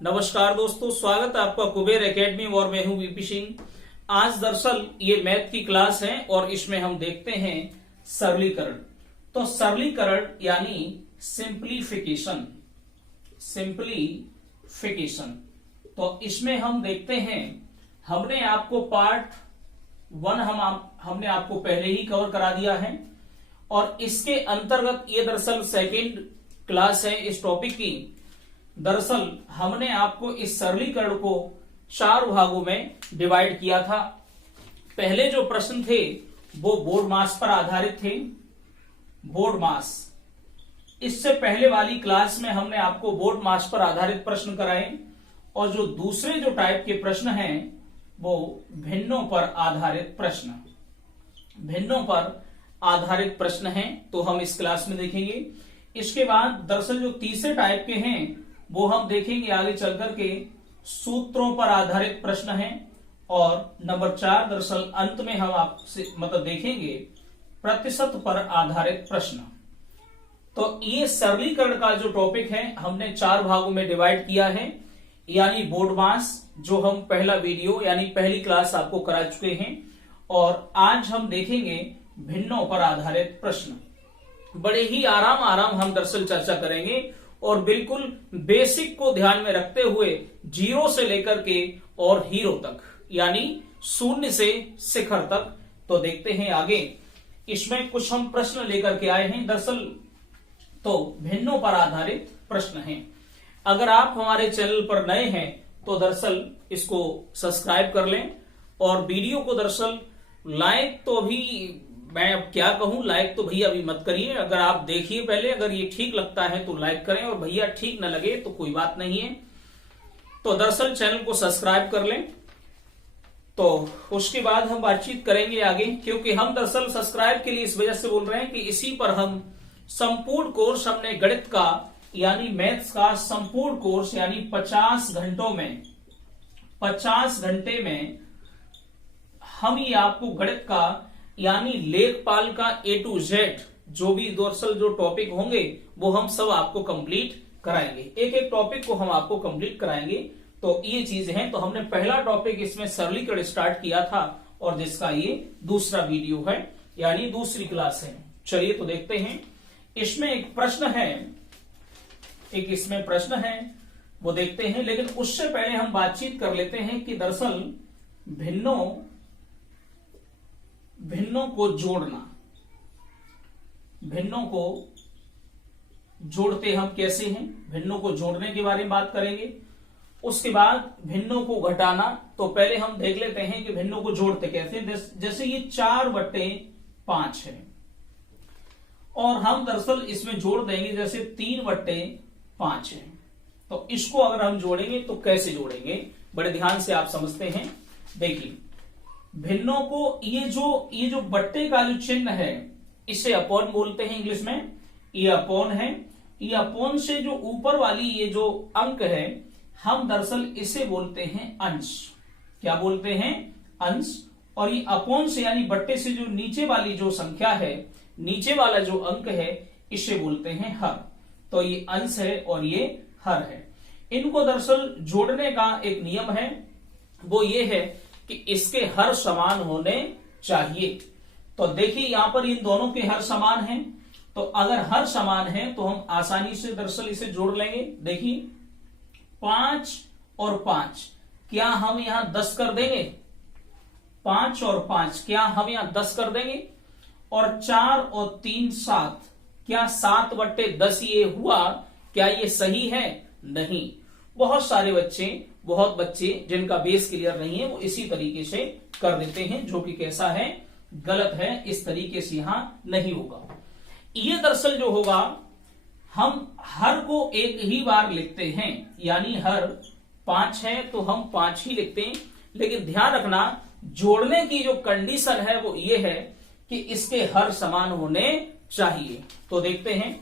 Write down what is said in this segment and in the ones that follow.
नमस्कार दोस्तों, स्वागत है आपका कुबेर एकेडमी और मैं हूं वीपी सिंह। आज दरअसल ये मैथ की क्लास है और इसमें हम देखते हैं सरलीकरण। तो सरलीकरण यानी सिंप्लीफिकेशन। तो इसमें हम देखते हैं, हमने आपको पार्ट 1 हमने आपको पहले ही कवर करा दिया है और इसके अंतर्गत ये दरअसल सेकंड क्लास है इस टॉपिक की। दरअसल हमने आपको इस सरलीकरण को 4 भागों में डिवाइड किया था। पहले जो प्रश्न थे वो बोर्ड मास पर आधारित थे। बोर्ड मास, इससे पहले वाली क्लास में हमने आपको बोर्ड मास पर आधारित प्रश्न कराए और जो दूसरे जो टाइप के प्रश्न हैं वो भिन्नों पर आधारित प्रश्न हैं। तो हम इस क्लास में देखेंगे। इसके बाद दरअसल जो तीसरे टाइप के हैं वो हम देखेंगे आगे चलकर के, सूत्रों पर आधारित प्रश्न हैं। और नंबर 4 दरअसल अंत में हम आपसे देखेंगे प्रतिशत पर आधारित प्रश्न। तो ये सरलीकरण का जो टॉपिक है हमने 4 भागों में डिवाइड किया है, यानी बोर्ड मास जो हम पहला वीडियो यानी पहली क्लास आपको करा चुके हैं, और आज हम देखेंगे भिन्नों पर आधारित प्रश्न। बड़े ही आराम हम दरअसल चर्चा करेंगे और बिल्कुल बेसिक को ध्यान में रखते हुए 0 से लेकर के और हीरो तक, यानी 0 से शिखर तक। तो देखते हैं आगे, इसमें कुछ हम प्रश्न लेकर के आए हैं दरअसल। तो भिन्नों पर आधारित प्रश्न हैं। अगर आप हमारे चैनल पर नए हैं तो दरअसल इसको सब्सक्राइब कर लें और वीडियो को दरअसल लाइक तो अभी मैं अब क्या कहूं, लाइक तो भैया अभी मत करिए। अगर आप देखिए पहले, अगर ये ठीक लगता है तो लाइक करें और भैया ठीक न लगे तो कोई बात नहीं है। तो दरअसल चैनल को सब्सक्राइब कर लें। तो उसके बाद हम बातचीत करेंगे आगे, क्योंकि हम दरअसल सब्सक्राइब के लिए इस वजह से बोल रहे हैं कि इसी पर हम संपूर्ण कोर्स हमने गणित का यानी मैथ्स का संपूर्ण कोर्स यानी 50 घंटे में हम ये आपको गणित का यानी लेखपाल का A to Z जो भी दरअसल जो टॉपिक होंगे वो हम सब आपको कंप्लीट कराएंगे। एक एक टॉपिक को हम आपको कंप्लीट कराएंगे। तो ये चीज है। तो हमने पहला टॉपिक इसमें सरलीकरण स्टार्ट किया था और जिसका ये दूसरा वीडियो है यानी दूसरी क्लास है। चलिए तो देखते हैं। इसमें एक प्रश्न है, वो देखते हैं। लेकिन उससे पहले हम बातचीत कर लेते हैं कि दरअसल भिन्नों को जोड़ते हम कैसे हैं, भिन्नों को जोड़ने के बारे में बात करेंगे। उसके बाद भिन्नों को घटाना। तो पहले हम देख लेते हैं कि भिन्नों को जोड़ते कैसे हैं। जैसे ये 4/5 है और हम दरअसल इसमें जोड़ देंगे जैसे 3/5 है। तो इसको अगर हम जोड़ेंगे तो कैसे जोड़ेंगे, बड़े ध्यान से आप समझते हैं। देखिए, भिन्नों को ये जो बट्टे का जो चिन्ह है इसे अपॉन बोलते हैं इंग्लिश में। ये अपॉन है। ये अपॉन से जो ऊपर वाली ये जो अंक है हम दरअसल इसे बोलते हैं अंश। क्या बोलते हैं? अंश। और ये अपॉन से यानी बट्टे से जो नीचे वाली जो संख्या है, नीचे वाला जो अंक है, इसे बोलते हैं हर। तो ये अंश है और ये हर है। इनको दरअसल जोड़ने का एक नियम है, वो ये है कि इसके हर समान होने चाहिए। तो देखिए यहां पर इन दोनों के हर समान हैं। तो अगर हर समान है तो हम आसानी से दरअसल इसे जोड़ लेंगे। देखिए 5 और 5 क्या हम यहां 10 कर देंगे? 5 और 5 क्या हम यहां 10 कर देंगे? और 4 और 3 7 क्या 7/10 ये हुआ? क्या ये सही है? नहीं। बहुत बच्चे जिनका बेस क्लियर नहीं है वो इसी तरीके से कर देते हैं, जो कि कैसा है? गलत है। इस तरीके से यहां नहीं होगा। ये दरअसल जो होगा, हम हर को एक ही बार लिखते हैं, यानी हर 5 है तो हम 5 ही लिखते हैं। लेकिन ध्यान रखना, जोड़ने की जो कंडीशन है वो ये है कि इसके हर समान होने चाहिए। तो देखते हैं,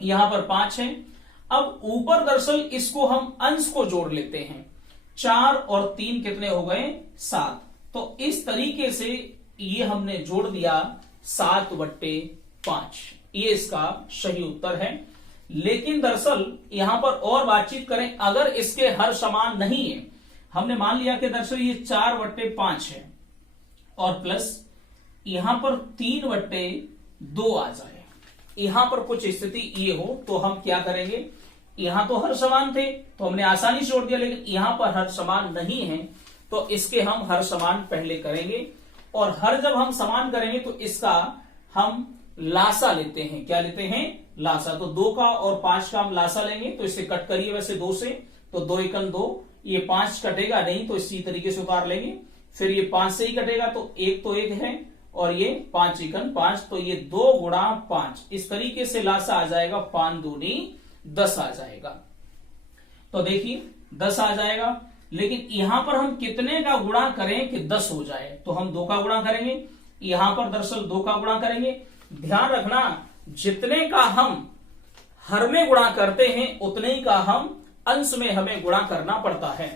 यहां पर 5 है। अब ऊपर दरअसल इसको हम अंश को जोड़ लेते हैं। 4 और 3 कितने हो गए? 7। तो इस तरीके से ये हमने जोड़ दिया 7/5। ये इसका सही उत्तर है। लेकिन दरअसल यहां पर और बातचीत करें, अगर इसके हर समान नहीं है, हमने मान लिया कि दरअसल ये 4/5 है और प्लस यहां पर 3/2 आ जाए, यहां पर कुछ स्थिति ये हो तो हम क्या करेंगे, यहां तो हर समान थे तो हमने आसानी से जोड़ दिया, लेकिन यहां पर हर समान नहीं है तो इसके हम हर समान पहले करेंगे, और हर जब हम समान करेंगे तो इसका हम लासा लेते हैं। क्या लेते हैं? लासा। तो 2 का और 5 का हम लासा लेंगे, तो इसे कट करिए वैसे 2 से, तो 2 एकम 2, ये 5 कटेगा नहीं तो इसी तरीके से उतार लेंगे, फिर ये 5 से ही कटेगा तो 1 तो 1 है, और ये 5 एकम 5, तो ये 2 गुणा 5, इस तरीके से लासा आ जाएगा, 5 दूनी 10 आ जाएगा। तो देखिए 10 आ जाएगा, लेकिन यहां पर हम कितने का गुणा करें कि 10 हो जाए, तो हम 2 का गुणा करेंगे, यहां पर दरअसल 2 का गुणा करेंगे। ध्यान रखना, जितने का हम हर में गुणा करते हैं उतने ही का हम अंश में हमें गुणा करना पड़ता है।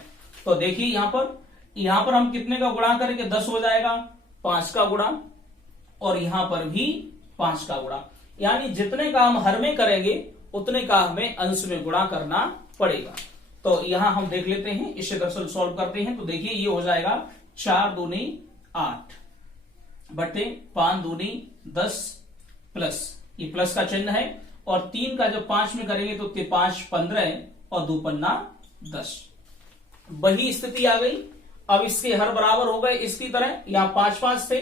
तो देखिए यहां पर हम कितने का गुणा करेंगे, 10 हो जाएगा, 5 का गुणा, और यहां पर भी 5 का गुणा, यानी जितने का हम हर में करेंगे उतने का हमें अंश में गुणा करना पड़ेगा। तो यहां हम देख लेते हैं, इसे दरअसल सॉल्व करते हैं, तो देखिए ये हो जाएगा 4 दूनी 8 बटे 5 दूनी 10 प्लस, ये प्लस का चिन्ह है, और 3 का जब 5 में करेंगे तो 5 15 और 2 पन्ना 10, वही स्थिति आ गई। अब इसके हर बराबर हो गए इसकी तरह, यहां 5-5 थे,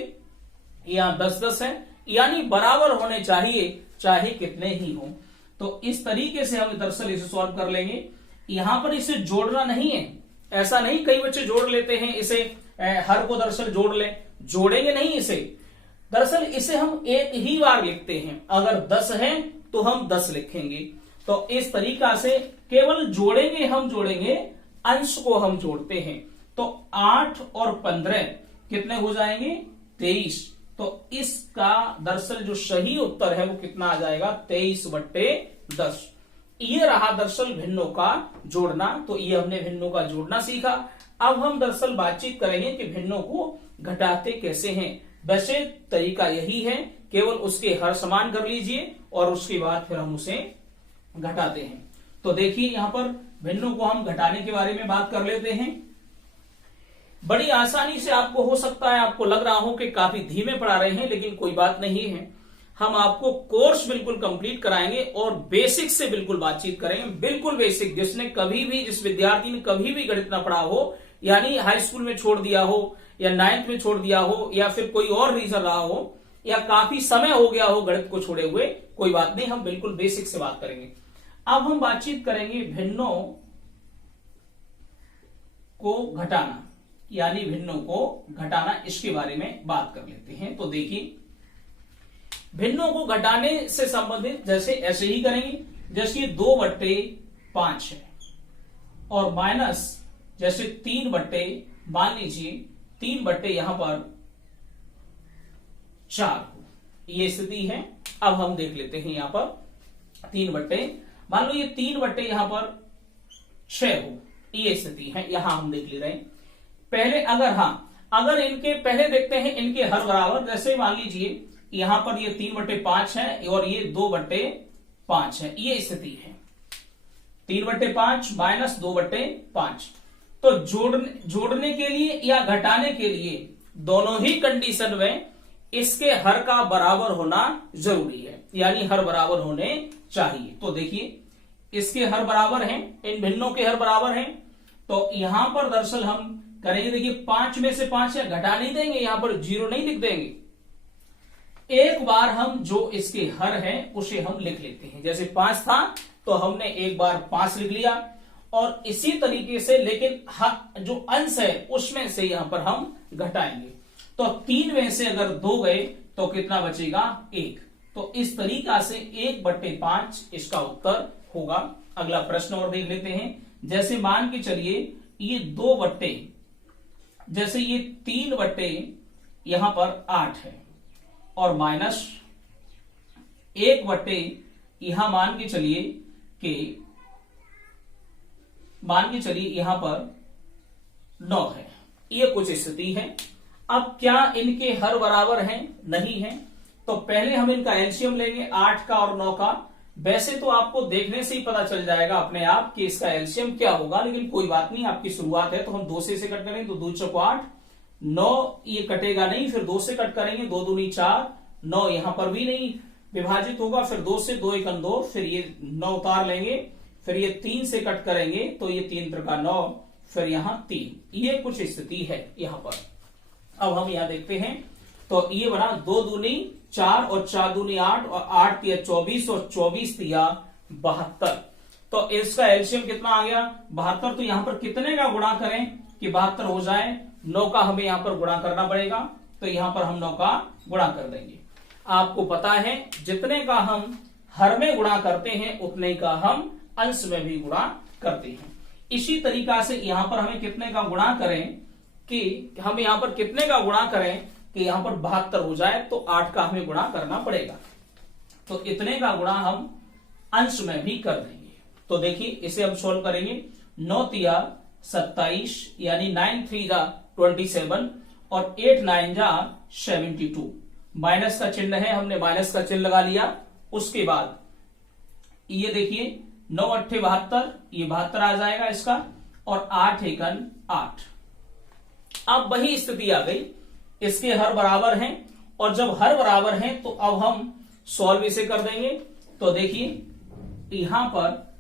यहां 10-10 है, यानी बराबर होने चाहिए चाहे कितने ही हो। तो इस तरीके से हम दरअसल इसे सॉल्व कर लेंगे। यहां पर इसे जोड़ना नहीं है, ऐसा नहीं, कई बच्चे जोड़ लेते हैं इसे, हर को दरअसल जोड़ ले, जोड़ेंगे नहीं इसे, दरअसल इसे हम एक ही बार लिखते हैं, अगर 10 है तो हम 10 लिखेंगे। तो इस तरीका से केवल जोड़ेंगे, हम जोड़ेंगे, अंश को हम जोड़ते हैं। तो 8 और 15 कितने हो जाएंगे, 23। तो इसका दरअसल जो सही उत्तर है वो कितना आ जाएगा, 23/10। ये रहा दरअसल भिन्नों का जोड़ना। तो ये हमने भिन्नों का जोड़ना सीखा। अब हम दरअसल बातचीत करेंगे कि भिन्नों को घटाते कैसे हैं। वैसे तरीका यही है, केवल उसके हर समान कर लीजिए और उसके बाद फिर हम उसे घटाते हैं। तो देखिए यहां पर भिन्नों को हम घटाने के बारे में बात कर लेते हैं। बड़ी आसानी से आपको हो सकता है, आपको लग रहा हो कि काफी धीमे पढ़ा रहे हैं, लेकिन कोई बात नहीं है, हम आपको कोर्स बिल्कुल कंप्लीट कराएंगे और बेसिक से बिल्कुल बातचीत करेंगे, बिल्कुल बेसिक, जिसने कभी भी, जिस विद्यार्थी ने कभी भी गणित ना पढ़ा हो, यानी हाई स्कूल में छोड़ दिया हो या 9th में छोड़ दिया हो या फिर कोई और रीजन रहा हो या काफी समय हो गया हो गणित को छोड़े हुए, कोई बात नहीं, हम बिल्कुल बेसिक से बात करेंगे। अब हम बातचीत करेंगे भिन्नों को घटाना, यानी भिन्नों को घटाना, इसके बारे में बात कर लेते हैं। तो देखिए भिन्नों को घटाने से संबंधित जैसे ऐसे ही करेंगे, जैसे ये 2/5 है और माइनस जैसे 3 मान लीजिए 3 यहां पर 4 हो, ये स्थिति है। अब हम देख लेते हैं यहां पर 3 मान लो ये 3 यहां पर 6 हो, ये स्थिति है, यहां हम देख ले रहे हैं। पहले अगर इनके पहले देखते हैं इनके हर बराबर, जैसे मान लीजिए यहां पर ये 3/5 है और ये 2/5 है, ये स्थिति है, 3/5 माइनस 2/5। तो जोड़ने के लिए या घटाने के लिए दोनों ही कंडीशन में इसके हर का बराबर होना जरूरी है, यानी हर बराबर होने चाहिए। तो देखिए इसके हर बराबर हैं, इन भिन्नों के हर बराबर हैं, तो यहां पर दरअसल हम करेंगे, देखिए 5 में से 5 या घटा नहीं देंगे, यहां पर 0 नहीं लिख देंगे, एक बार हम जो इसके हर है उसे हम लिख लेते हैं। जैसे 5 था तो हमने एक बार 5 लिख लिया, और इसी तरीके से लेकिन जो अंश है उसमें से यहां पर हम घटाएंगे। तो 3 में से अगर 2 गए तो कितना बचेगा, 1। तो इस तरीका से 1/5 इसका उत्तर होगा। अगला प्रश्न और देख लेते हैं। जैसे मान के चलिए ये 2 जैसे ये 3 यहां पर 8 है और माइनस 1 यहां मान के चलिए यहां पर 9 है, ये कुछ स्थिति है। अब क्या इनके हर बराबर हैं, नहीं है, तो पहले हम इनका एलसीएम लेंगे 8 का और 9 का, वैसे तो आपको देखने से ही पता चल जाएगा अपने आप कि इसका एलसीएम क्या होगा, लेकिन कोई बात नहीं, आपकी शुरुआत है तो हम 2 से इसे कट करेंगे तो 2 चौको 8, 9 ये कटेगा नहीं, फिर 2 से कट करेंगे, 2 दूनी 4, 9 यहां पर भी नहीं विभाजित होगा, फिर 2 से 2 1 2, फिर ये 9 उतार लेंगे, फिर ये 3 से कट करेंगे तो ये 3 त्रिका 9, फिर यहां 3, ये कुछ स्थिति है यहां पर। अब हम यहां देखते हैं तो ये बना 2 दूनी 4 और 4 दूनी 8 और 8 तिया 24 और 24 तिया 72। तो इसका एलसीएम कितना आ गया 72। तो यहां पर कितने का गुणा करें कि 72 हो जाए, 9 का हमें यहां पर गुणा करना पड़ेगा, तो यहां पर हम 9 का गुणा कर देंगे। आपको पता है जितने का हम हर में गुणा करते हैं उतने का हम अंश में भी गुणा करते हैं। इसी तरीका से यहां पर हमें कितने का गुणा करें कि हम यहां पर कितने का गुणा करें कि यहां पर 72 हो जाए, तो 8 का हमें गुणा करना पड़ेगा, तो इतने का गुणा हम अंश में भी कर देंगे। तो देखिए इसे हम सोल्व करेंगे, 9 तिया 27 यानी 9 3 जा 27 और 8 9 जा 72। माइनस का चिन्ह है, हमने माइनस का चिन्ह लगा लिया। उसके बाद ये देखिए 9 8 72, ये 72 आ जाएगा इसका, और 8 1 8। अब वही स्थिति आ गई, इसके हर बराबर हैं, और जब हर बराबर हैं तो अब हम सॉल्व इसे कर देंगे। तो देखिए यहां पर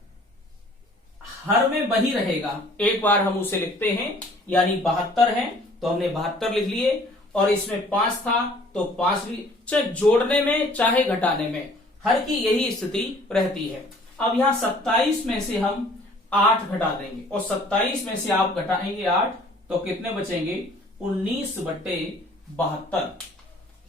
हर में वही रहेगा, एक बार हम उसे लिखते हैं, यानी 72 है तो हमने 72 लिख लिए, और इसमें 5 था तो 5 भी, चाहे जोड़ने में चाहे घटाने में हर की यही स्थिति रहती है। अब यहां 27 में से हम 8 घटा देंगे, और 27 में से आप घटाएंगे 8 तो कितने बचेंगे 19/72।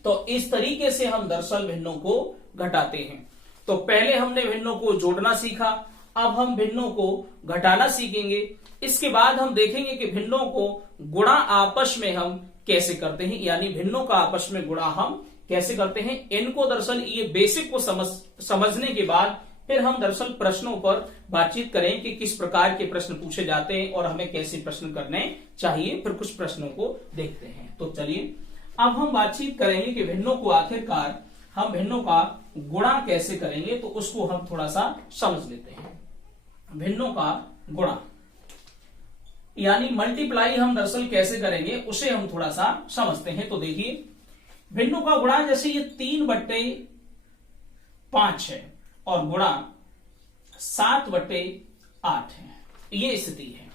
तो इस तरीके से हम दरअसल भिन्नों को घटाते हैं। तो पहले हमने भिन्नों को जोड़ना सीखा, अब हम भिन्नों को घटाना सीखेंगे। इसके बाद हम देखेंगे कि भिन्नों को गुणा आपस में हम कैसे करते हैं, यानी भिन्नों का आपस में गुणा हम कैसे करते हैं। इनको दरअसल ये बेसिक को समझने के बाद फिर हम दरअसल प्रश्नों पर बातचीत करें कि किस प्रकार के प्रश्न पूछे जाते हैं और हमें कैसे प्रश्न करने चाहिए। फिर कुछ प्रश्नों को देखते हैं। तो चलिए अब हम बातचीत करेंगे कि भिन्नों को आखिरकार हम भिन्नों का गुणा कैसे करेंगे, तो उसको हम थोड़ा सा समझ लेते हैं। भिन्नों का गुणा यानी मल्टीप्लाई हम दरअसल कैसे करेंगे उसे हम थोड़ा सा समझते हैं। तो देखिए भिन्नों का गुणा, जैसे ये 3/5 है और गुणा 7/8 है, ये स्थिति है।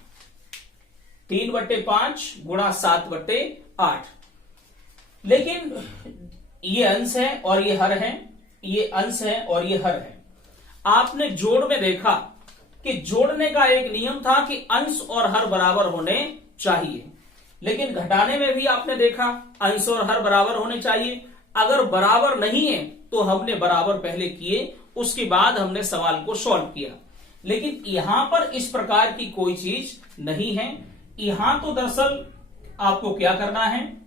3/5 गुणा 7/8, लेकिन ये अंश है और ये हर है, ये अंश है और ये हर है। आपने जोड़ में देखा कि जोड़ने का एक नियम था कि अंश और हर बराबर होने चाहिए, लेकिन घटाने में भी आपने देखा अंश और हर बराबर होने चाहिए। अगर बराबर नहीं है तो हमने बराबर पहले किए, उसके बाद हमने सवाल को सॉल्व किया। लेकिन यहां पर इस प्रकार की कोई चीज नहीं है। यहां तो दरअसल आपको क्या करना है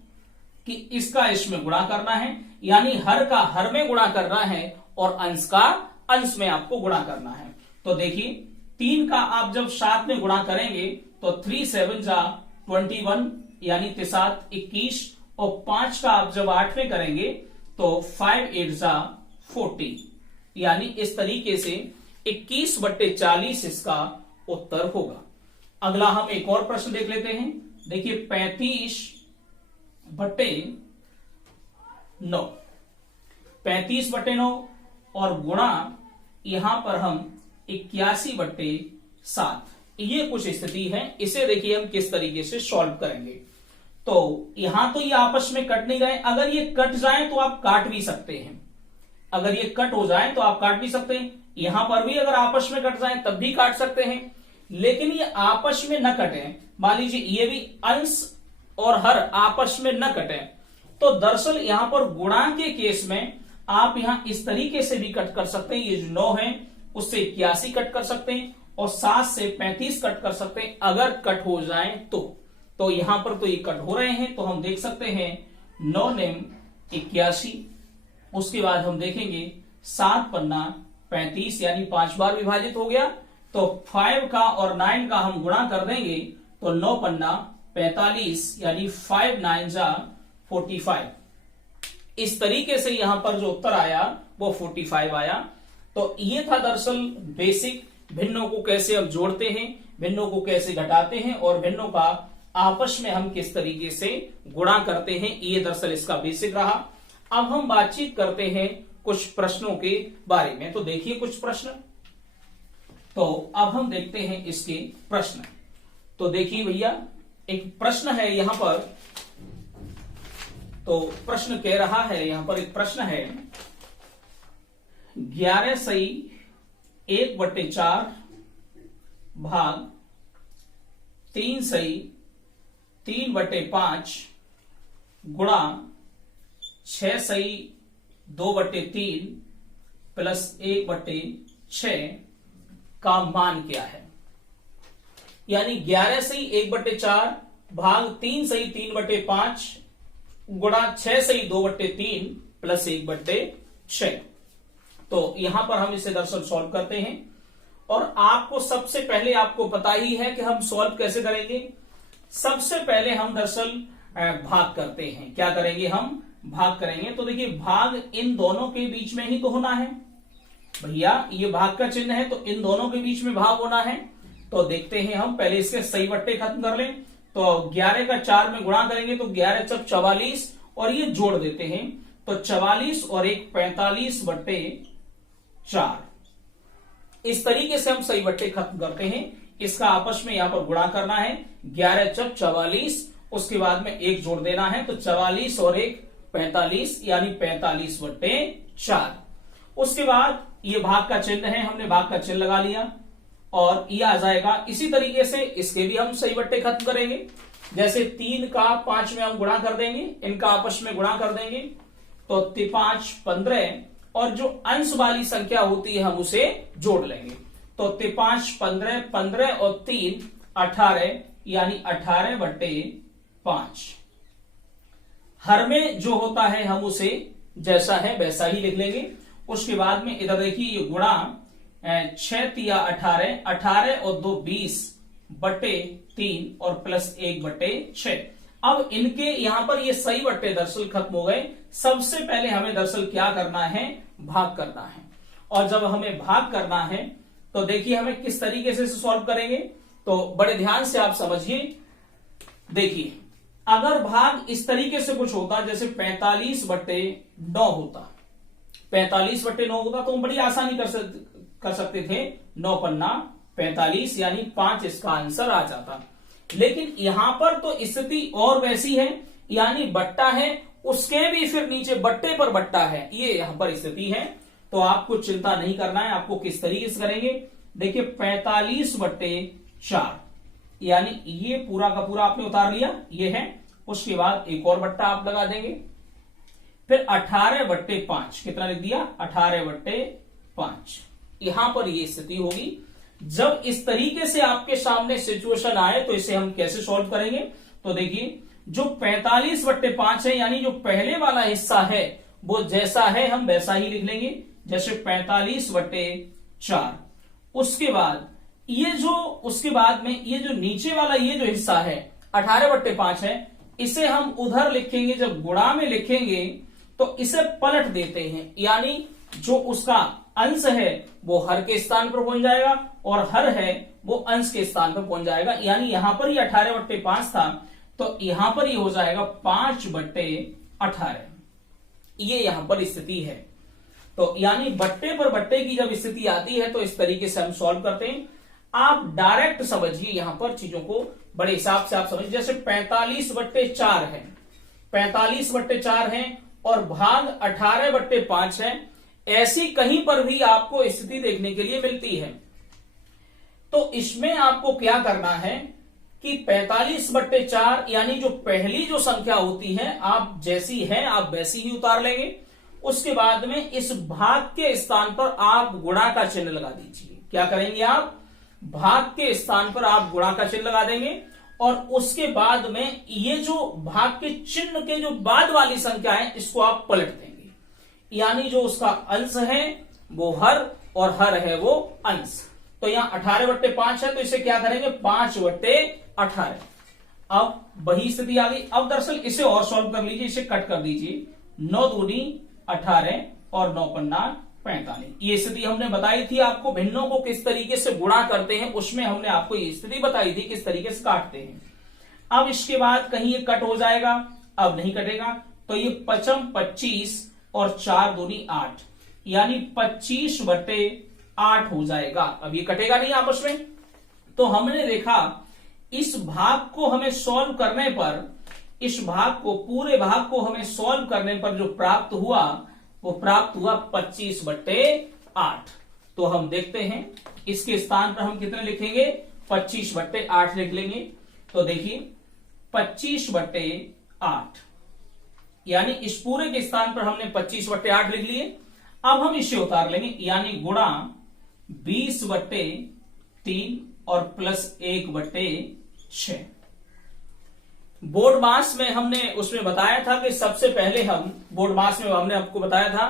कि इसका इसमें गुणा करना है, यानी हर का हर में गुणा करना है और अंश का अंश में आपको गुणा करना है। तो देखिए 3 का आप जब 7 में गुणा करेंगे तो 3 7 जा 21 यानी 3 21, और 5 का आप जब 8 में करेंगे तो 5 8 जा 40, यानी इस तरीके से 21/40 इसका उत्तर होगा। अगला हम एक और प्रश्न देख लेते हैं। देखिए 35/9, 35/9 और गुणा यहां पर हम 81/7, ये कुछ स्थिति है। इसे देखिए हम किस तरीके से सॉल्व करेंगे। तो यहां तो ये आपस में कट नहीं गए, अगर ये कट जाए तो आप काट भी सकते हैं, अगर ये कट हो जाए तो आप काट भी सकते हैं। यहां पर भी अगर आपस में कट जाए तब भी काट सकते हैं, लेकिन ये आपस में न कटे, मान लीजिए ये भी अंश और हर आपस में न कटे, तो दरअसल यहां पर गुणा के केस में आप यहां इस तरीके से भी कट कर सकते हैं। ये जो 9 है उससे 81 कट कर सकते हैं, और 7 से 35 कट कर सकते हैं अगर कट हो जाए तो यहां पर तो ये कट हो रहे हैं, तो हम देख सकते हैं 9 नेम 81, उसके बाद हम देखेंगे 7 पन्ना 35 यानी 5 बार विभाजित हो गया, तो 5 का और 9 का हम गुणा कर देंगे तो 9 पन्ना 45 यानी 5 9 जा 45। इस तरीके से यहां पर जो उत्तर आया वो 45 आया। तो ये था दरअसल बेसिक, भिन्नों को कैसे हम जोड़ते हैं, भिन्नों को कैसे घटाते हैं और भिन्नों का आपस में हम किस तरीके से गुणा करते हैं, ये दरअसल इसका बेसिक रहा। अब हम बातचीत करते हैं कुछ प्रश्नों के बारे में। तो देखिए कुछ प्रश्न, तो अब हम देखते हैं इसके प्रश्न। तो देखिए भैया एक प्रश्न है यहां पर, तो प्रश्न कह रहा है, यहां पर एक प्रश्न है 11 सही 1/4 भाग 3 सही 3/5 गुणा 6 सही 2/3 प्लस 1/6 का मान क्या है। यानी 11 सही 1/4 भाग 3 सही 3/5 गुणा 6 सही 2/3 प्लस 1/6। तो यहां पर हम इसे दरअसल सॉल्व करते हैं और आपको सबसे पहले आपको पता ही है कि हम सॉल्व कैसे करेंगे। सबसे पहले हम दरअसल भाग करते हैं। क्या करेंगे, हम भाग करेंगे। तो देखिए भाग इन दोनों के बीच में ही तो होना है भैया, ये भाग का चिन्ह है तो इन दोनों के बीच में भाग होना है। तो देखते हैं हम, पहले इसके सही बट्टे खत्म कर लें। तो 11 का 4 में गुणा करेंगे तो 11 चौक 44 और ये जोड़ देते हैं तो 44 और 1 45/4। इस तरीके से हम सही बट्टे खत्म करते हैं। इसका आपस में यहां पर गुणा करना है, 11 चौक 44, उसके बाद में 1 जोड़ देना है तो 44 और 1 45 यानी 45/4। उसके बाद ये भाग का चिन्ह है, हमने भाग का चिन्ह लगा लिया और ये आ जाएगा। इसी तरीके से इसके भी हम सही बट्टे खत्म करेंगे। जैसे 3 का 5 में हम गुणा कर देंगे, इनका आपस में गुणा कर देंगे तो 5 15 और जो अंश वाली संख्या होती है हम उसे जोड़ लेंगे तो 5 15 15 और 3 18 यानी 18/5। हर में जो होता है हम उसे जैसा है वैसा ही लिख लेंगे। उसके बाद में इधर देखिए ये गुणा 6 तिया 18, 18 और 2 20/3 और प्लस 1/6। अब इनके यहां पर ये सही बट्टे दरअसल खत्म हो गए। सबसे पहले हमें दरअसल क्या करना है, भाग करना है। और जब हमें भाग करना है तो देखिए हमें किस तरीके से सॉल्व करेंगे, तो बड़े ध्यान से आप समझिए। देखिए अगर भाग इस तरीके से कुछ होता, जैसे 45/9 होता, 45/9 होता तो हम बड़ी आसानी कर सकते थे। 9 पन्ना 45 यानी 5 इसका आंसर आ जाता। लेकिन यहां पर तो स्थिति और वैसी है, यानी बट्टा है उसके भी फिर नीचे बट्टे पर बट्टा है, ये यहां पर स्थिति है। तो आपको चिंता नहीं करना है। आपको किस तरीके से करेंगे, देखिए 45/4 यानी ये पूरा का पूरा आपने उतार लिया, ये है। उसके बाद एक और बट्टा आप लगा देंगे, फिर 18/5 कितना लिख दिया, 18/5। यहां पर ये स्थिति होगी। जब इस तरीके से आपके सामने सिचुएशन आए तो इसे हम कैसे सॉल्व करेंगे। तो देखिए जो 45/5 है यानी जो पहले वाला हिस्सा है वो जैसा है हम वैसा ही लिख लेंगे, जैसे 45/4। उसके बाद ये जो उसके बाद में ये जो नीचे वाला ये जो हिस्सा है 18/5 है, इसे हम उधर लिखेंगे। जब गुणा में लिखेंगे तो इसे पलट देते हैं, यानी जो उसका अंश है वो हर के स्थान पर पहुंच जाएगा और हर है वो अंश के स्थान पर पहुंच जाएगा। यानी यहां पर ये 18/5 था तो यहां पर ये हो जाएगा 5/18। ये यहां पर स्थिति है। तो यानी बट्टे पर बट्टे की जब स्थिति आती है तो इस तरीके से हम सॉल्व करते हैं। आप डायरेक्ट समझिए, यहां पर चीजों को बड़े हिसाब से आप समझिए। जैसे 45/4 है, 45/4 है और भाग 18/5 है, ऐसी कहीं पर भी आपको स्थिति देखने के लिए मिलती है। तो इसमें आपको क्या करना है कि 45/4 यानी जो पहली जो संख्या होती है आप जैसी है आप वैसी ही उतार लेंगे। उसके बाद में इस भाग के स्थान पर आप गुणा का चिन्ह लगा दीजिए। क्या करेंगे आप, भाग के स्थान पर आप गुणा का चिन्ह लगा देंगे और उसके बाद में ये जो भाग के चिन्ह के जो बाद वाली संख्या है इसको आप पलट देंगे। यानी जो उसका अंश है वो हर और हर है वो अंश। तो यहां 18/5 है तो इसे क्या करेंगे, 5/18। अब वही स्थिति आ गई। अब दरअसल इसे और सॉल्व कर लीजिए, इसे कट कर दीजिए। 9 दूनी 18 और 9 पन्ना 45। ये स्थिति हमने बताई थी आपको, भिन्नों को किस तरीके से गुणा करते हैं, उसमें हमने आपको ये स्थिति बताई थी किस तरीके से काटते हैं। अब इसके बाद कहीं ये कट हो जाएगा, अब नहीं कटेगा, तो ये 55 25 और 4 दूनी 8, यानी 25/8 हो जाएगा। अब ये कटेगा नहीं आपस में। तो हमने देखा इस भाग को हमें सॉल्व करने पर, इस भाग को, पूरे भाग को हमें सॉल्व करने पर जो प्राप्त हुआ वो प्राप्त हुआ 25/8। तो हम देखते हैं इसके स्थान पर हम कितने लिखेंगे, 25/8 लिख लेंगे। तो देखिए 25/8, यानी इस पूरे के स्थान पर हमने 25/8 लिख लिए। अब हम इसे उतार लेंगे, यानी गुणा 20/3 और प्लस 1/6। बोर्ड मास में हमने उसमें बताया था कि सबसे पहले हम बोर्ड मास में हमने आपको बताया था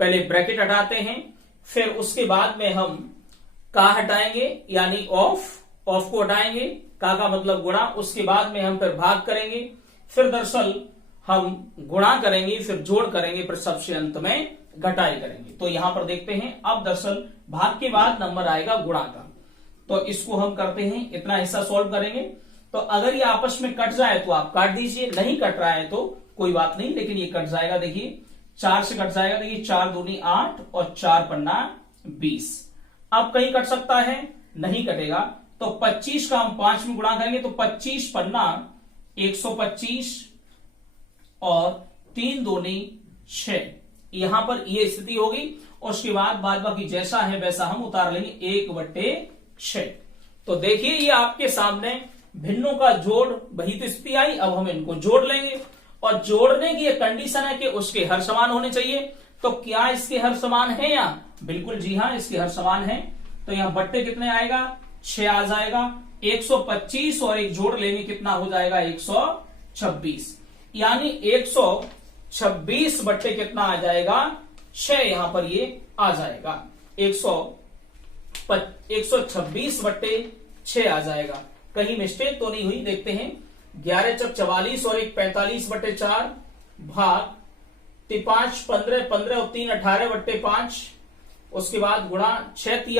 पहले ब्रैकेट हटाते हैं, फिर उसके बाद में हम का हटाएंगे, यानी ऑफ को हटाएंगे, का मतलब गुणा, उसके बाद में हम फिर भाग करेंगे, फिर दरअसल हम गुणा करेंगे, फिर जोड़ करेंगे, फिर सबसे अंत में घटाई करेंगे। तो यहां पर देखते हैं, अब दरअसल भाग के बाद नंबर आएगा गुणा का। तो इसको हम करते हैं, इतना हिस्सा सॉल्व करेंगे। तो अगर ये आपस में कट जाए तो आप काट दीजिए, नहीं कट रहा है तो कोई बात नहीं, लेकिन ये कट जाएगा। देखिए 4 से कट जाएगा, देखिए 4 दूनी 8 और 4 पन्ना 20। अब कहीं कट सकता है, नहीं कटेगा। तो 25 का हम 5 में गुणा करेंगे, तो 25 पन्ना 125 और 3 दूनी 6। यहां पर ये स्थिति होगी। और उसके बाद बाकी जैसा है वैसा हम उतार लेंगे 1/6। तो देखिए ये आपके सामने भिन्नों का जोड़, वही तो स्थिति आई। अब हम इनको जोड़ लेंगे, और जोड़ने की एक कंडीशन है कि उसके हर समान होने चाहिए। तो क्या इसके हर समान है या? बिल्कुल जी हाँ, इसके हर समान है। तो यहां बट्टे कितने आएगा, 6 आ जाएगा। 125 और एक जोड़ लेंगे, कितना हो जाएगा, 126, यानी 126 बट्टे कितना आ जाएगा, 6। यहां पर ये आ जाएगा 126/6 आ जाएगा। कहीं मिस्टेक तो नहीं हुई, देखते हैं। 11 × 44 और 1 45/4 भाग 5 15 15 और 3 18/5। उसके बाद गुणा 6 ×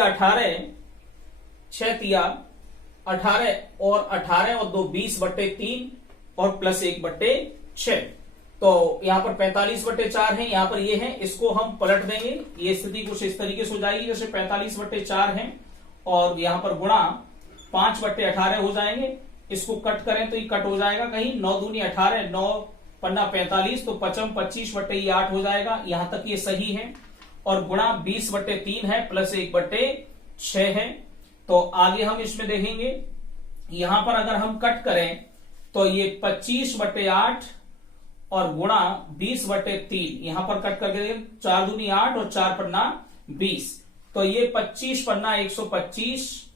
18 और 18 और 2 20/3 और प्लस 1/6। तो यहां पर 45/4 है, यहां पर ये है, इसको हम पलट देंगे। ये स्थिति कुछ इस तरीके से हो जाएगी जैसे 45/4 है, और यहां पर गुणा 5/18 हो जाएंगे। इसको कट करें तो ये कट हो जाएगा, कहीं 9 दूनी 18, 9 पन्ना 45, तो 55 25/8 हो जाएगा। यहां तक ये सही है। और गुणा 20/3 है, प्लस 1/6 है। तो आगे हम इसमें देखेंगे, यहां पर अगर हम कट करें तो ये 25/8 और गुणा 20/3, यहां पर कट करके देखें, 4 दूनी 8 और 4 पन्ना 20। तो ये 25 पन्ना 125,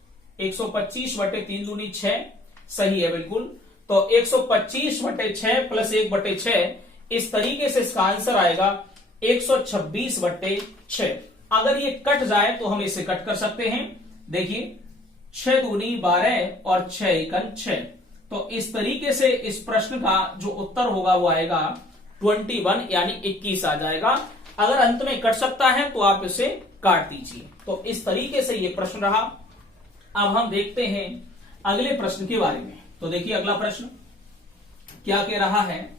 125/3 दूनी 6, सही है बिल्कुल। तो 125/6 प्लस 1/6, इस तरीके से इसका आंसर आएगा 126/6। अगर ये कट जाए तो हम इसे कट कर सकते हैं। देखिए 6 दूनी 12 और 6 एकन 6। तो इस तरीके से इस प्रश्न का जो उत्तर होगा वो आएगा 21, यानी 21 आ जाएगा। अगर अंत में कट सकता है तो आप इसे काट दीजिए। तो इस तरीके से ये प्रश्न रहा। अब हम देखते हैं अगले प्रश्न के बारे में। तो देखिए अगला प्रश्न क्या कह रहा है।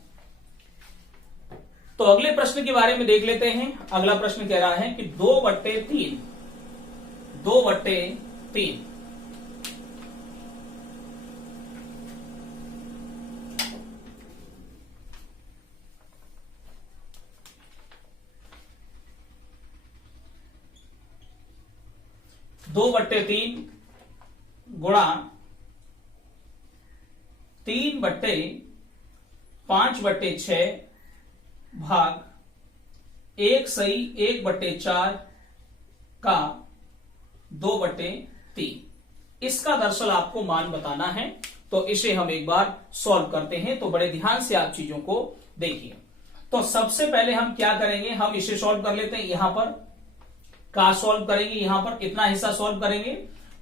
तो अगले प्रश्न के बारे में देख लेते हैं। अगला प्रश्न कह रहा है कि 2/3 2/3 गुणा 3/5/6 भाग 1 सही 1/4 का 2/3। इसका दरअसल आपको मान बताना है। तो इसे हम एक बार सॉल्व करते हैं। तो बड़े ध्यान से आप चीजों को देखिए। तो सबसे पहले हम क्या करेंगे, हम इसे सॉल्व कर लेते हैं। यहां पर का सॉल्व करेंगे, यहां पर इतना हिस्सा सॉल्व करेंगे।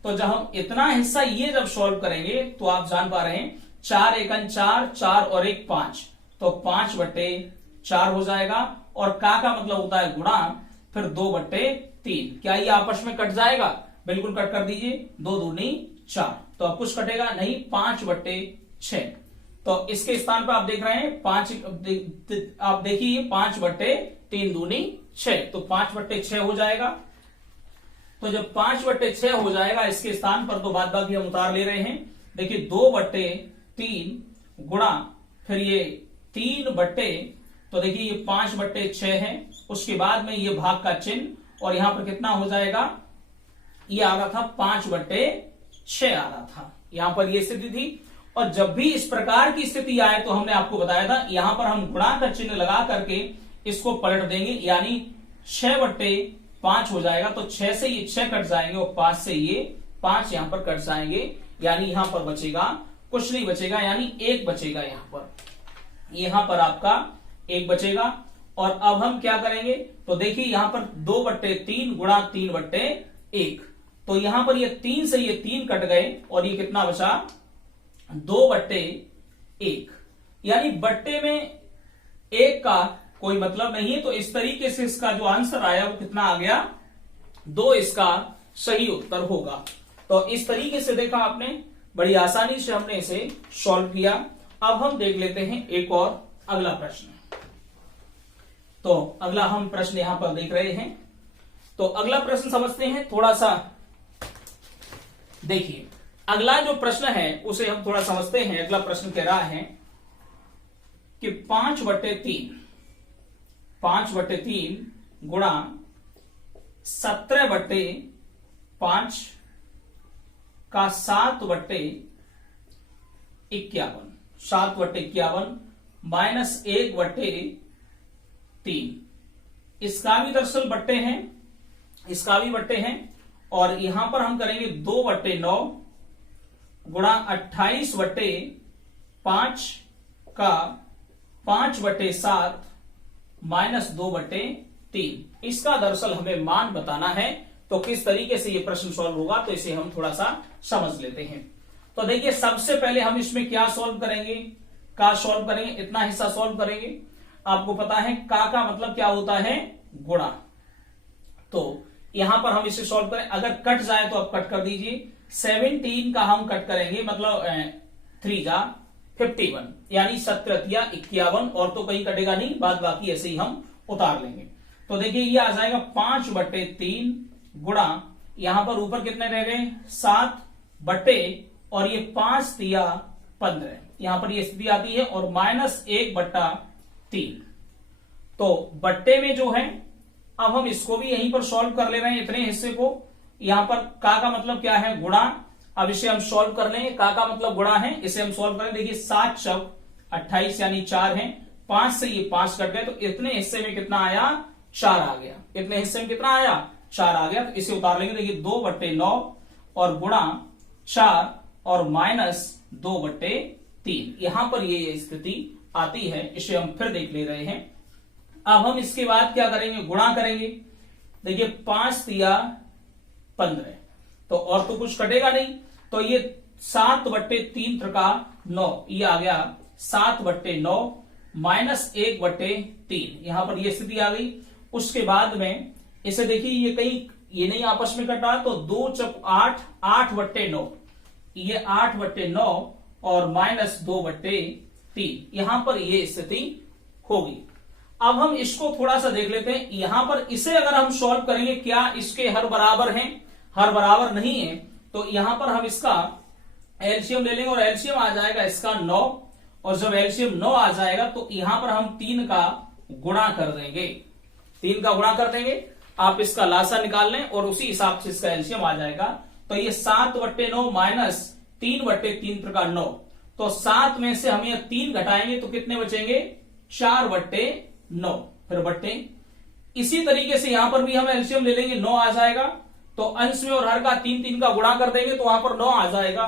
तो जब हम इतना हिस्सा ये जब सॉल्व करेंगे तो आप जान पा रहे हैं 4 एकन 4, 4 और 1 5, तो 5/4 हो जाएगा। और का मतलब होता है गुणा, फिर 2/3। क्या ये आपस में कट जाएगा? बिल्कुल कट कर दीजिए। 2 दूनी 4। तो अब कुछ कटेगा नहीं, 5/6। तो इसके स्थान पर आप देख रहे हैं 5, आप देखिए 5/3 दूनी 6, तो 5/6 हो जाएगा। तो जब 5/6 हो जाएगा इसके स्थान पर, तो बाद बाकी हम उतार ले रहे हैं। देखिए 2/3 गुणा फिर ये 3/, तो देखिए ये 5/6 है। उसके बाद में ये भाग का चिन्ह, और यहां पर कितना हो जाएगा? ये आ रहा था 5/6 आ रहा था। यहां पर ये स्थिति थी। और जब भी इस प्रकार की स्थिति आए तो हमने आपको बताया था यहां पर हम गुणा का चिन्ह लगा करके इसको पलट देंगे, यानी 6/5 हो जाएगा। तो 6 से ये 6 कट जाएंगे और 5 से ये 5 यहां पर कट जाएंगे, यानी यहां पर बचेगा कुछ नहीं बचेगा, यानी 1 बचेगा। यहां पर आपका 1 बचेगा। और अब हम क्या करेंगे? तो देखिए यहां पर 2/3 गुणा 3/1, तो यहां पर ये 3 से ये 3 कट गए और ये कितना बचा? 2/1, यानी बट्टे में 1 का कोई मतलब नहीं है। तो इस तरीके से इसका जो आंसर आया वो कितना आ गया? 2 इसका सही उत्तर होगा। तो इस तरीके से देखा आपने, बड़ी आसानी से हमने इसे सॉल्व किया। अब हम देख लेते हैं एक और अगला प्रश्न। तो अगला हम प्रश्न यहां पर देख रहे हैं। तो अगला प्रश्न समझते हैं थोड़ा सा। देखिए अगला जो प्रश्न है उसे हम थोड़ा समझते हैं। अगला प्रश्न कह रहा है कि 5/3 गुणा 17/5 का 7/51, 7/51 माइनस 1/3। इसका भी दरअसल बट्टे हैं, इसका भी बट्टे हैं। और यहां पर हम करेंगे 2/9 गुणा 28/5 का 5/7 माइनस 2/3। इसका दरअसल हमें मान बताना है। तो किस तरीके से ये प्रश्न सॉल्व होगा, तो इसे हम थोड़ा सा समझ लेते हैं। तो देखिए सबसे पहले हम इसमें क्या सॉल्व करेंगे? का सॉल्व करेंगे, इतना हिस्सा सॉल्व करेंगे। आपको पता है का मतलब क्या होता है? गुणा। तो यहां पर हम इसे सॉल्व करें, अगर कट जाए तो आप कट कर दीजिए। 17 का हम कट करेंगे, मतलब 3 जा 51, यानी 17 51, और तो कहीं कटेगा नहीं, बाद बाकी ऐसे ही हम उतार लेंगे। तो देखिए ये आ जाएगा 5/3 गुणा, यहां पर ऊपर कितने रह गए? 7 और ये 5 तिया 15, यहां पर ये स्थिति आती है, और माइनस 1/3। तो बट्टे में जो है, अब हम इसको भी यहीं पर सॉल्व कर ले रहे हैं, इतने हिस्से को। यहां पर का मतलब क्या है? गुणा। अब इसे हम सॉल्व कर लेंगे। का मतलब गुणा है, इसे हम सॉल्व करें। देखिए 7 चौक 28 यानी 4 है, 5 से ये 5 कट गए, तो इतने हिस्से में कितना आया? 4 आ गया। इतने हिस्से में कितना आया? 4 आ गया। तो इसे उतार लेंगे। देखिए 2/9 और गुणा 4 और माइनस 2/3, यहां पर ये स्थिति आती है। इसे हम फिर देख ले रहे हैं। अब हम इसके बाद क्या करेंगे? गुणा करेंगे। देखिए 5 तिया 15, तो और तो कुछ कटेगा नहीं। तो ये 7/3 का 9, ये आ गया 7/9 माइनस 1/3, यहां पर ये स्थिति आ गई। उसके बाद में इसे देखिए, ये कहीं ये नहीं आपस में कट रहा, तो 2 चौक 8, 8/9, ये 8/9 और माइनस 2/3, यहां पर ये स्थिति होगी। अब हम इसको थोड़ा सा देख लेते हैं। यहां पर इसे अगर हम सॉल्व करेंगे, क्या इसके हर बराबर हैं? हर बराबर नहीं है। तो यहां पर हम इसका एलसीएम ले लेंगे, और एलसीएम आ जाएगा इसका 9, और जब एलसीएम 9 आ जाएगा तो यहां पर हम 3 का गुणा कर देंगे। 3 का गुणा कर देंगे, आप इसका लासा निकाल लें और उसी हिसाब से इसका एलसीएम आ जाएगा। तो ये 7/9 माइनस 3/3 का 9, तो 7 में से हम ये 3 घटाएंगे तो कितने बचेंगे? 4/9, फिर बट्टे। इसी तरीके से यहां पर भी हम एलसीएम ले लेंगे, 9 आ जाएगा। तो अंश में और हर का 3 का गुणा कर देंगे तो वहां पर 9 आ जाएगा।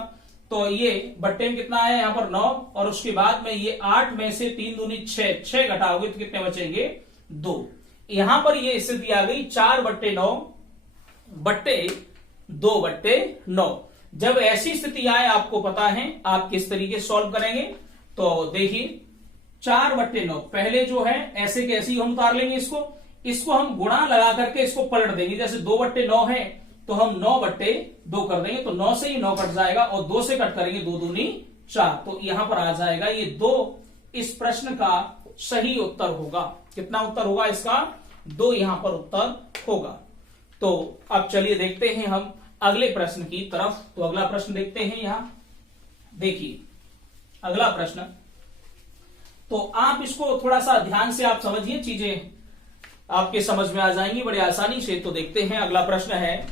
तो ये बट्टे में कितना आया? यहां पर 9, और उसके बाद में ये 8 में से 3 दूनी 6, 6 घटाओगे तो कितने बचेंगे? 2। यहां पर ये स्थिति आ गई 4/9 बट्टे 2/9। जब ऐसी स्थिति आए, आपको पता है आप किस तरीके से सॉल्व करेंगे। तो देखिए 4/9, पहले जो है ऐसे कैसे हम उतार लेंगे इसको। इसको हम गुणा लगा करके इसको पलट देंगे। जैसे 2/9 है तो हम 9/2 कर देंगे, तो 9 से ही 9 कट जाएगा और 2 से कट करेंगे 2 दूनी 4, तो यहां पर आ जाएगा ये 2 इस प्रश्न का सही उत्तर होगा। कितना उत्तर होगा इसका? 2 यहां पर उत्तर होगा। तो अब चलिए देखते हैं हम अगले प्रश्न की तरफ। तो अगला प्रश्न देखते हैं। यहां देखिए अगला प्रश्न, तो आप इसको थोड़ा सा ध्यान से आप समझिए, चीजें आपके समझ में आ जाएंगी बड़े आसानी से। तो देखते हैं अगला प्रश्न है।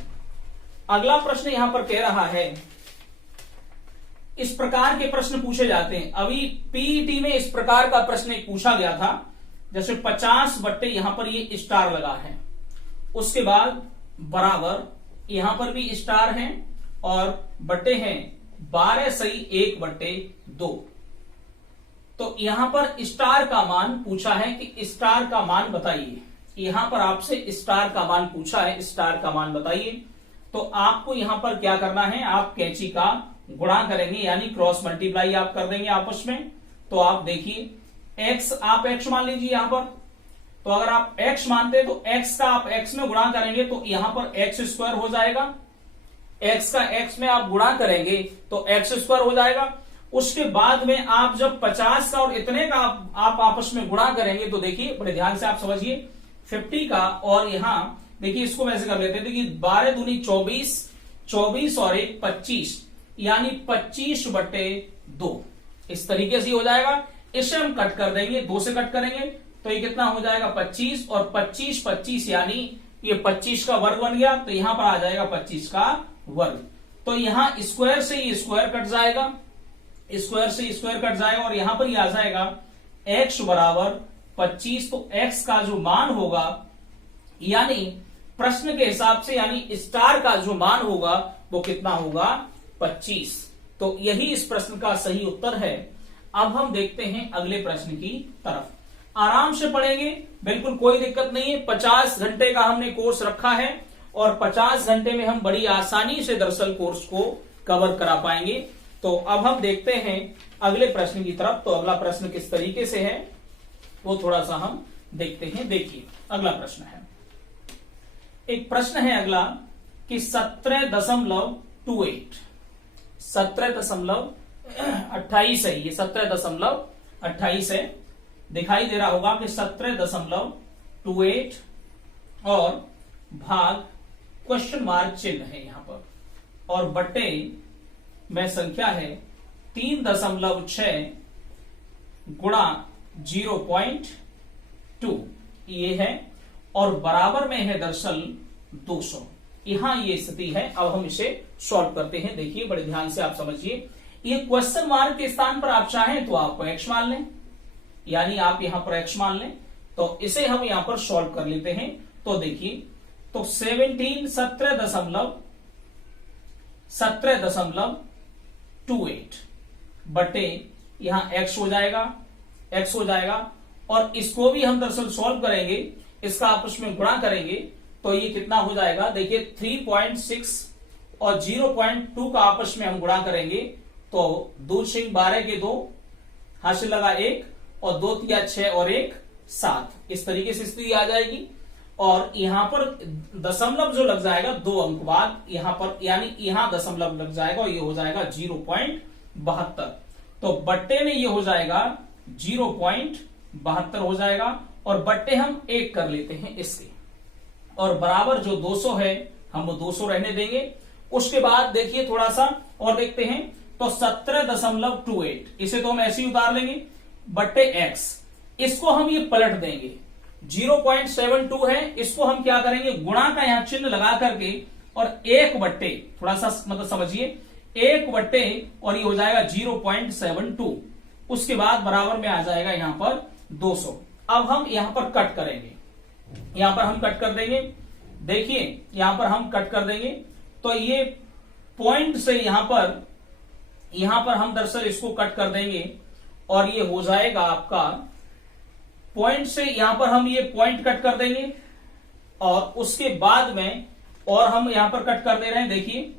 अगला प्रश्न यहां पर कह रहा है, इस प्रकार के प्रश्न पूछे जाते हैं। अभी पीईटी में इस प्रकार का प्रश्न एक पूछा गया था, जैसे 50 बट्टे यहां पर ये स्टार लगा है, उसके बाद बराबर यहां पर भी स्टार है और बट्टे हैं 12 सही 1/2। तो यहां पर स्टार का मान पूछा है कि स्टार का मान बताइए। यहां पर आपसे स्टार का मान पूछा है, स्टार का मान बताइए। तो आपको यहां पर क्या करना है, आप कैंची का गुणा करेंगे, यानी क्रॉस मल्टीप्लाई आप कर देंगे आपस में। तो आप देखिए x, आप x मान लीजिए यहां पर। तो अगर आप x मानते हैं तो x का आप x में गुणा करेंगे तो यहां पर x² हो जाएगा। x का x में आप गुणा करेंगे तो x² हो जाएगा। उसके बाद में आप जब 50 का और इतने का आप आपस में गुणा करेंगे तो देखिए बड़े ध्यान से आप समझिए, 50 का और यहां देखिए इसको वैसे कर लेते हैं। देखिए 12 दूनी 24, 24 और 1 25, यानी 25/2 इस तरीके से हो जाएगा। इसे हम कट कर देंगे, 2 से कट करेंगे तो ये कितना हो जाएगा 25 और 25 25, यानी ये 25 का वर्ग बन गया। तो यहां पर आ जाएगा 25 का वर्ग। तो यहां स्क्वायर से ये स्क्वायर कट जाएगा, स्क्वायर से स्क्वायर कट जाएगा और यहां पर ये आ जाएगा x बराबर 25। तो x का जो मान होगा, यानी प्रश्न के हिसाब से, यानी स्टार का जो मान होगा वो कितना होगा 25। तो यही इस प्रश्न का सही उत्तर है। अब हम देखते हैं अगले प्रश्न की तरफ। आराम से पढ़ेंगे, बिल्कुल कोई दिक्कत नहीं है। 50 घंटे का हमने कोर्स रखा है और 50 घंटे में हम बड़ी आसानी से दरअसल कोर्स को कवर करा पाएंगे। तो अब हम देखते हैं अगले प्रश्न की तरफ। तो अगला प्रश्न किस तरीके से है वो थोड़ा सा हम देखते हैं। देखिए अगला प्रश्न है, एक प्रश्न है अगला कि 17.28 17.28 है, ये 17.28 है। दिखाई दे रहा होगा कि 17.28 और भाग क्वेश्चन मार्क चिन्ह है यहां पर, और बट्टे में संख्या है 3.6 गुणा 0.2 ये है, और बराबर में है दरअसल 200। यहां ये स्थिति है। अब हम इसे सॉल्व करते हैं। देखिए बड़े ध्यान से आप समझिए, ये क्वेश्चन मार्क के स्थान पर आप चाहें तो आप x मान लें, यानी आप यहां पर x मान लें। तो इसे हम यहां पर सॉल्व कर लेते हैं। तो देखिए, तो 17.28 बटे यहां x हो जाएगा, और इसको भी हम दरअसल सॉल्व करेंगे, इसका आपस में गुणा करेंगे तो ये कितना हो जाएगा। देखिए 3.6 और 0.2 का आपस में हम गुणा करेंगे तो 2 6 12 के 2 हासिल लगा 1 और 2 3 6 और 1 7, इस तरीके से स्थिति आ जाएगी। और यहां पर दशमलव जो लग जाएगा 2 अंक बाद यहां पर, यानी यहां दशमलव लग जाएगा और ये हो जाएगा 0.72। तो बट्टे में ये हो जाएगा 0.72 हो जाएगा, और बट्टे हम 1 कर लेते हैं इसके, और बराबर जो 200 है हम वो 200 रहने देंगे। उसके बाद देखिए थोड़ा सा और देखते हैं। तो 17.28 इसे तो हम ऐसे ही उतार लेंगे, बट्टे x, इसको हम ये पलट देंगे। 0.72 है, इसको हम क्या करेंगे, गुणा का यहां चिन्ह लगा करके और 1 बट्टे, थोड़ा सा मतलब समझिए, 1 बट्टे और ये हो जाएगा 0.72। उसके बाद बराबर में आ जाएगा यहां पर 200। अब हम यहां पर कट करेंगे, यहां पर हम कट कर देंगे। देखिए यहां पर हम कट कर देंगे तो ये पॉइंट से यहां पर हम दरअसल इसको कट कर देंगे और ये हो जाएगा आपका पॉइंट से, यहां पर हम ये पॉइंट कट कर देंगे और उसके बाद में और हम यहां पर कट कर दे रहे हैं। देखिए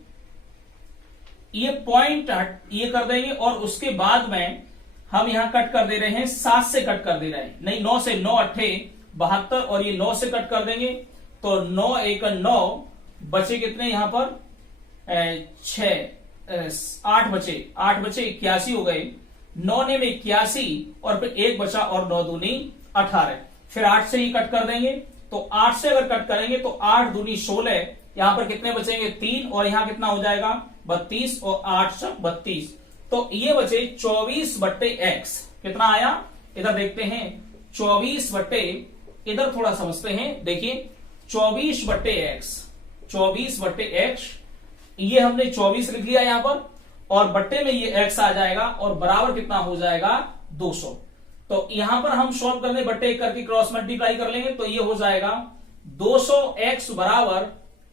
ये पॉइंट ये कर देंगे और उसके बाद में हम यहां कट कर दे रहे हैं, 7 से कट कर दे रहे हैं, नहीं 9 से, 9 8 72 और ये 9 से कट कर देंगे तो 9 एक 9 बचे कितने यहां पर 8 बचे 81 हो गए। 9 ने 81 और फिर 1 बचा और 9 दूनी 18। फिर 8 से ही कट कर देंगे तो 8 से अगर कट करेंगे तो 8 दूनी 16, यहां पर कितने बचेंगे 3 और यहां कितना हो जाएगा 32 और 8 से 32, तो ये बचे 24/x। कितना आया इधर देखते हैं 24 इधर थोड़ा समझते हैं, देखिए 24/x ये हमने 24 लिख लिया यहां पर और बट्टे में ये x आ जाएगा और बराबर कितना हो जाएगा 200। तो यहां पर हम सॉल्व करने बट्टे करके क्रॉस मल्टीप्लाई कर लेंगे तो ये हो जाएगा 200x बराबर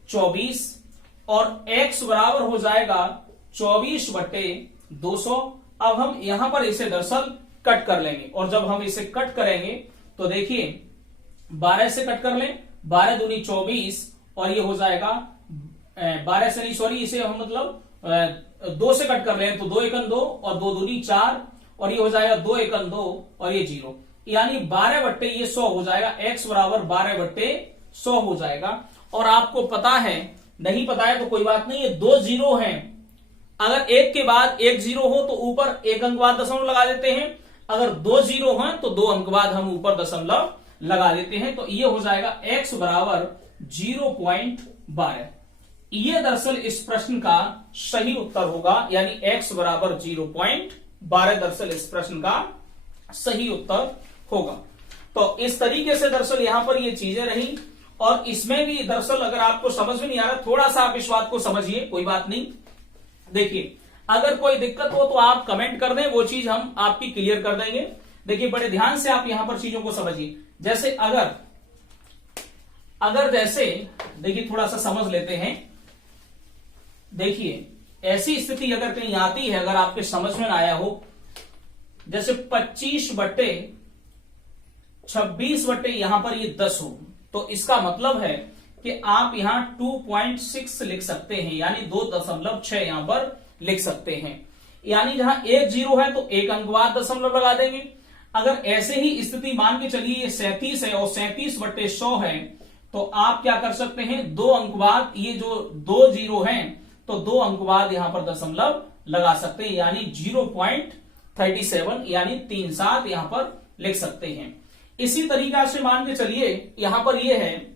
24 और x बराबर हो जाएगा 24/200। अब हम यहां पर इसे दरअसल कट कर लेंगे और जब हम इसे कट करेंगे तो देखिए 12 से कट कर लें, 12 दूनी 24 और ये हो जाएगा 12 से नहीं सॉरी इसे हम मतलब 2 से कट कर रहे हैं तो 2 एकन 2 और 2 दूनी 4 और ये हो जाएगा 2 एकन 2 और ये 0, यानी 12 ये 100 हो जाएगा। x बराबर 12/100 हो जाएगा। और आपको पता है, नहीं पता है तो कोई बात नहीं, ये 2 जीरो हैं, अगर एक के बाद एक 0 हो तो ऊपर एक अंक बाद दशमलव लगा देते हैं, अगर 2 जीरो हैं तो 2 अंक बाद हम ऊपर दशमलव लगा देते हैं। तो ये हो जाएगा x बराबर 0.12। ये दरअसल इस प्रश्न का सही उत्तर होगा, यानी x बराबर 0.12 दरअसल इस प्रश्न का सही उत्तर होगा। तो इस तरीके से दरअसल यहां पर ये चीजें रही और इसमें भी दरअसल अगर आपको समझ में नहीं आ रहा थोड़ा सा आप इस बात को समझिए, कोई बात नहीं। देखिए अगर कोई दिक्कत हो तो आप कमेंट कर दें, वो चीज हम आपकी क्लियर कर देंगे। देखिए बड़े ध्यान से आप यहां पर चीजों को समझिए। जैसे अगर जैसे देखिए थोड़ा सा समझ लेते हैं। देखिए ऐसी स्थिति अगर कहीं आती है, अगर आपके समझ में ना आया हो, जैसे 25/26 यहां पर ये 10 हो, तो इसका मतलब है कि आप यहां 2.6 लिख सकते हैं, यानी 2.6 यहां पर लिख सकते हैं। यानी जहां एक 0 है तो एक अंक बाद दशमलव लगा देंगे। अगर ऐसे ही स्थिति मान के चलिए ये 37 है और 37/100 है, तो आप क्या कर सकते हैं 2 अंक बाद, ये जो 2 0 हैं तो 2 अंक बाद यहां पर दशमलव लगा सकते हैं, यानी 0.37 यानी 37 यहां पर लिख सकते हैं। इसी तरीका से मान के चलिए यहां पर ये है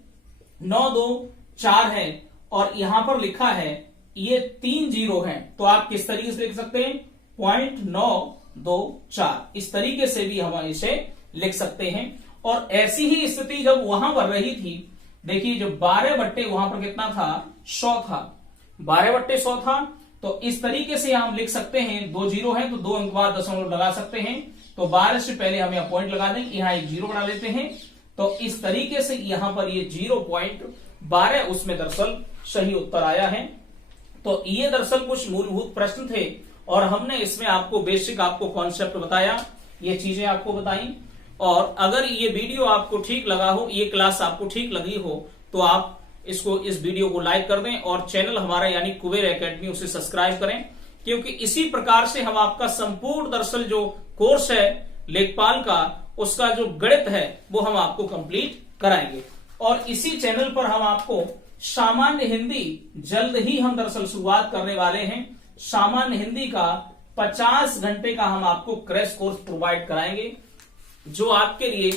9 2 4 है और यहां पर लिखा है ये 3 0 है, तो आप किस तरीके से लिख सकते हैं 0.924, इस तरीके से भी हम इसे लिख सकते हैं। और ऐसी ही स्थिति जब वहां पर रही थी, देखिए जो 12 वहां पर कितना था 100 था, 12/100 था, तो इस तरीके से हम लिख सकते हैं 2 0 है तो 2 अंक बाद दशमलव लगा सकते हैं। तो 12 से पहले हम यहां पॉइंट लगा देंगे, यहां एक 0 बना लेते हैं, तो इस तरीके से यहां पर ये 0.12 उसमें दरअसल सही उत्तर आया है। तो ये दरअसल कुछ मूलभूत प्रश्न थे और हमने इसमें आपको बेसिक आपको कॉन्सेप्ट बताया, ये चीजें आपको बताई। और अगर ये वीडियो आपको ठीक लगा हो, ये क्लास आपको ठीक लगी हो, तो आप इस वीडियो को लाइक कर दें और चैनल हमारा यानी कुबेर एकेडमी उसे सब्सक्राइब करें, क्योंकि इसी प्रकार से हम आपका संपूर्ण दरअसल जो कोर्स है लेखपाल का, उसका जो गणित है वो हम आपको कंप्लीट कराएंगे। और इसी चैनल पर हम आपको सामान्य हिंदी जल्द ही हम दरअसल शुरुआत करने वाले हैं। सामान्य हिंदी का 50 घंटे का हम आपको क्रैश कोर्स प्रोवाइड कराएंगे, जो आपके लिए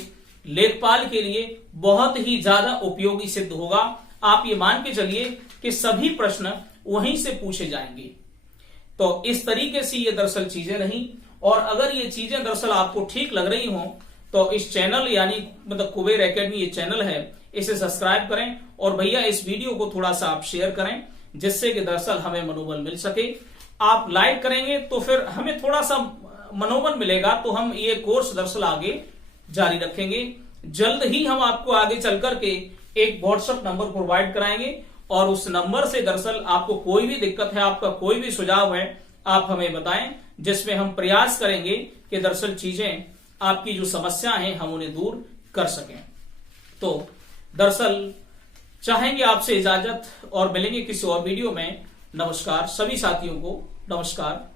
लेखपाल के लिए बहुत ही ज्यादा उपयोगी सिद्ध होगा। आप ये मान के चलिए कि सभी प्रश्न वहीं से पूछे जाएंगे। तो इस तरीके से ये दरअसल चीजें रही, और अगर ये चीजें दरअसल आपको ठीक लग रही हो तो इस चैनल यानी मतलब कुबेर एकेडमी ये चैनल है, इसे सब्सक्राइब करें और भैया इस वीडियो को थोड़ा सा आप शेयर करें, जिससे कि दरअसल हमें मनोबल मिल सके। आप लाइक करेंगे तो फिर हमें थोड़ा सा मनोबल मिलेगा, तो हम ये कोर्स दरअसल आगे जारी रखेंगे। जल्द ही हम आपको आगे चल करके एक व्हाट्सएप नंबर प्रोवाइड कराएंगे और उस नंबर से दरअसल आपको कोई भी दिक्कत है, आपका कोई भी सुझाव है, आप हमें बताएं, जिसमें हम प्रयास करेंगे कि दरअसल चीजें आपकी जो समस्या है हम उन्हें दूर कर सकें। तो दरअसल चाहेंगे आपसे इजाजत और मिलेंगे किसी और वीडियो में। नमस्कार सभी साथियों को, नमस्कार।